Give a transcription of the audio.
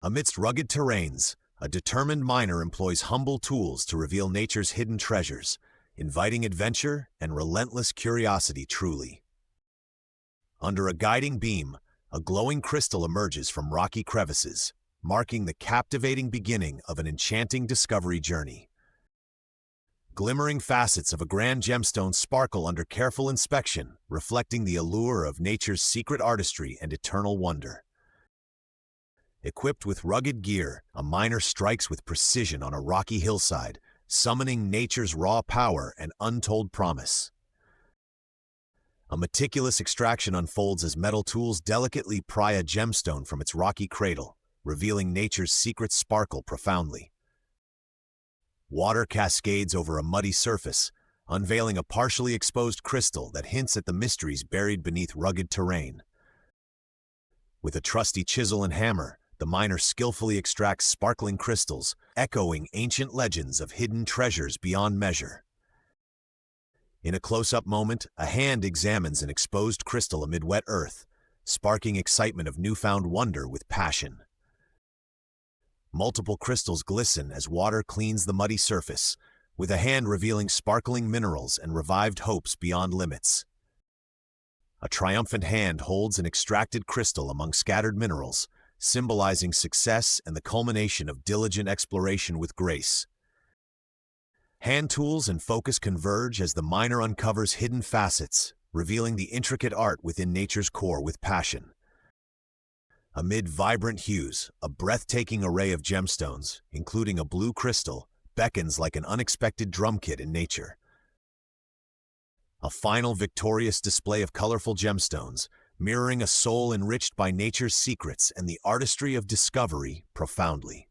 Amidst rugged terrains, a determined miner employs humble tools to reveal nature's hidden treasures, inviting adventure and relentless curiosity truly. Under a guiding beam, a glowing crystal emerges from rocky crevices, marking the captivating beginning of an enchanting discovery journey. Glimmering facets of a grand gemstone sparkle under careful inspection, reflecting the allure of nature's secret artistry and eternal wonder. Equipped with rugged gear, a miner strikes with precision on a rocky hillside, summoning nature's raw power and untold promise. A meticulous extraction unfolds as metal tools delicately pry a gemstone from its rocky cradle, revealing nature's secret sparkle profoundly. Water cascades over a muddy surface, unveiling a partially exposed crystal that hints at the mysteries buried beneath rugged terrain. With a trusty chisel and hammer, the miner skillfully extracts sparkling crystals, echoing ancient legends of hidden treasures beyond measure. In a close-up moment, a hand examines an exposed crystal amid wet earth, sparking excitement of newfound wonder with passion. Multiple crystals glisten as water cleans the muddy surface, with a hand revealing sparkling minerals and revived hopes beyond limits. A triumphant hand holds an extracted crystal among scattered minerals, symbolizing success and the culmination of diligent exploration with grace. Hand tools and focus converge as the miner uncovers hidden facets, revealing the intricate art within nature's core with passion. Amid vibrant hues, a breathtaking array of gemstones, including a blue crystal, beckons like an unexpected drum kit in nature. A final victorious display of colorful gemstones, mirroring a soul enriched by nature's secrets and the artistry of discovery profoundly.